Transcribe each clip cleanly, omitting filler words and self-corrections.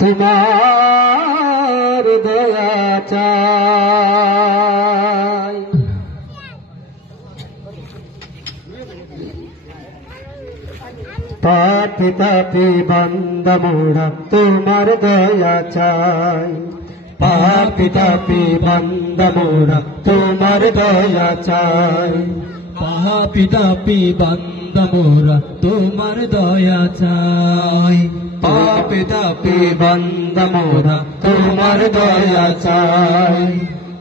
তোমার দয়া চাই। পাপি তাপি বান্দা মোরা তোমার দয়া চাই। পাপি তাপি বান্দা মোরা তোমার দয়া চাই। পাপি তাপি বান্দা মোরা তোমার দয়া চাই। পাপি তাপি বান্দা মোরা তোমার দয়া চাই।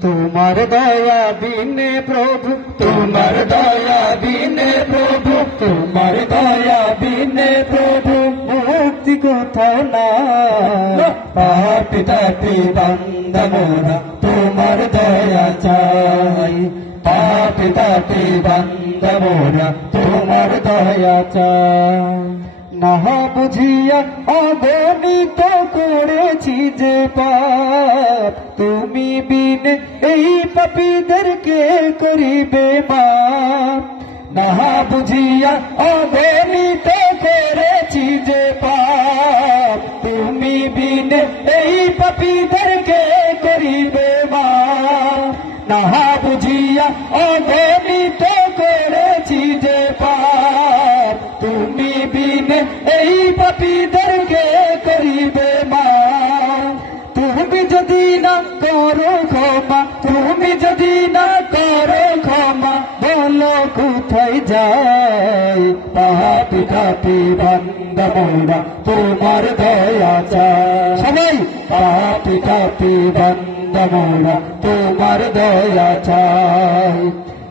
তোমার দয়া বিনে প্রভু, তোমার দয়া বিনে প্রভু, তোমার দয়া বিনে প্রভু মুক্তি কোথাও নাই। পাপি তাপি বান্দা মোরা তোমার দয়া চাই। পাপি তাপি বান্দা মোরা তোমার দয়া চাই। না বুঝিয়া অগণিত করেছি যে পাপ, তুমি বিনে এই পাপীদেরকে করিবে মাপ। না বুঝিয়া অগণিত করেছি যে পাপ, তুমি বিনে এই পাপীদেরকে করিবে মাপ। না বুঝিয়া অগণিত করেছি যে পাপ, তুমি বিনে এই পাপীদেরকে করিবে মাপ। তুমি যদি না করো ক্ষমা, তুমি যদি না করো ক্ষমা, বলো কোথায় যাই। পাপি তাপি বান্দা মোরা তোমার দয়া চাই। সবাই পাপি তাপি বান্দা মোরা তোমার দয়া চাই।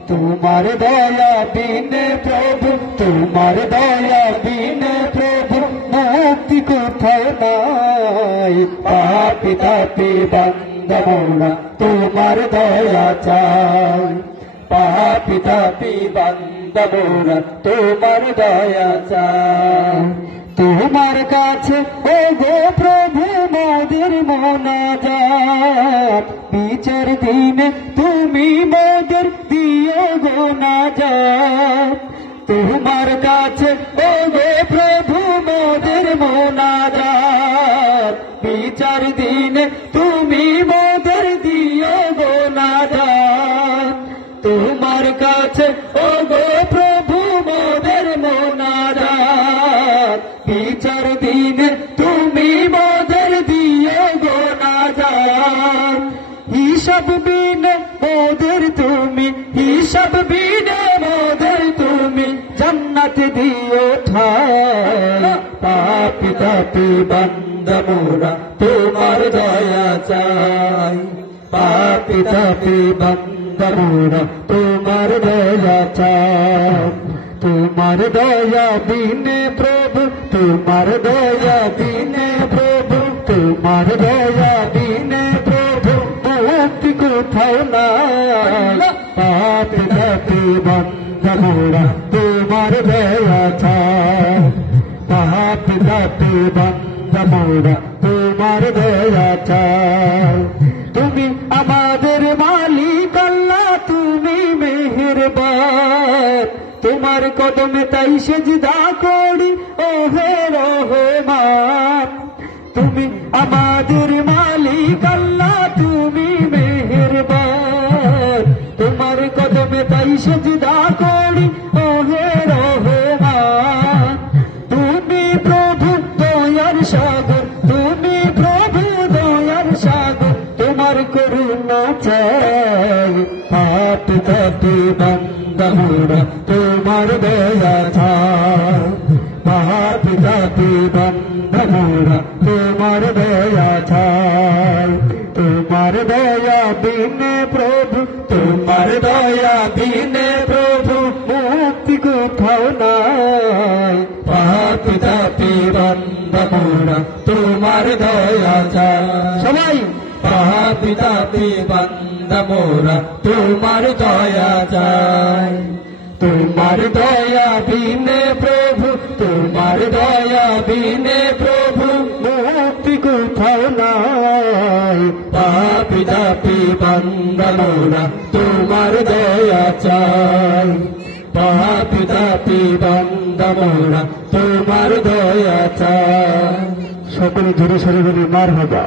তোমার দয়া বিনে প্রভু, তোমার দয়া বিনে প্রভু মুক্তি কোথাও নাই। পাপি তাপি বান্দা মোরা তোমার দয়া চাই। পাপি তাপি বান্দা মোরা তোমার দয়া চাই। তোমার কাছে ও গো প্রভু মোদের মোনাজাত, বিচার দিনে তুমি মোদের দিও গো নাজাত। তোমার কাছে ও গো প্রভু মোদের মোনাজাত, বিচার দিনে তুমি মোদের দিও গো নাজাত। তোমার কাছে ও গো প্রভু মোদের মোনাজাত, বিচার দিনে তুমি মোদের দিও গো নাজাত। হিসাব বিনে মোদের তুমি, হিসাব বিনে মোদের তুমি জান্নাত দিও ঠাই। পাপি তাপি বান্দা মোরা তোমার দয়া চাই। পাপি তাপি বান্দা মোরা তোমার দয়া চাই। তোমার দয়া বিনে প্রভু, তোমার দয়া বিনে প্রভু, তোমার দয়া বিনে প্রভু মুক্তি কোথাও নাই। পাপি তাপি বান্দা মোরা তোমার দয়া চাই। পাপি তাপি বান্দা মোরা তোমার দয়া চাই। তুমি আমাদের মালিক আল্লাহ, তুমি মেহেরবান। তোমার কদমে তাই সেজদা করি ও হে রহমান। তুমি আমাদের মালিক আল্লাহ, তুমি মেহেরবান। তোমার কদমে তাই সেজদা করি ও হে রহমান। তুমি প্রভু দয়ার সাগর, তুমি প্রভু দয়ার সাগর, তোমার করুণা চাই। পাপি তাপি বান্দা মোরা তোমার দয়া চাই। পাপি তাপি বান্দা মোরা তোমার দয়া চাই। তোমার দয়া বিনে প্রভু, তোমার দয়া বিনে প্রভু মুক্তি কোথাও নাই। পাপি তাপি বান্দা মোরা তোমার দয়া চাই। সবাই পাপি তাপি বান্দা মোরা তোমার দয়া চাই। তোমার দয়া বিনে প্রভু, তোমার দয়া বিনে প্রভু মুক্তি কোথাও নাই। পাপি তাপি বান্দা মোরা তোমার দয়া চাই। পাপি তাপি বান্দা মোরা তোমার দয়া চাই। সকলে জোরে সরে বলি মারহাবা।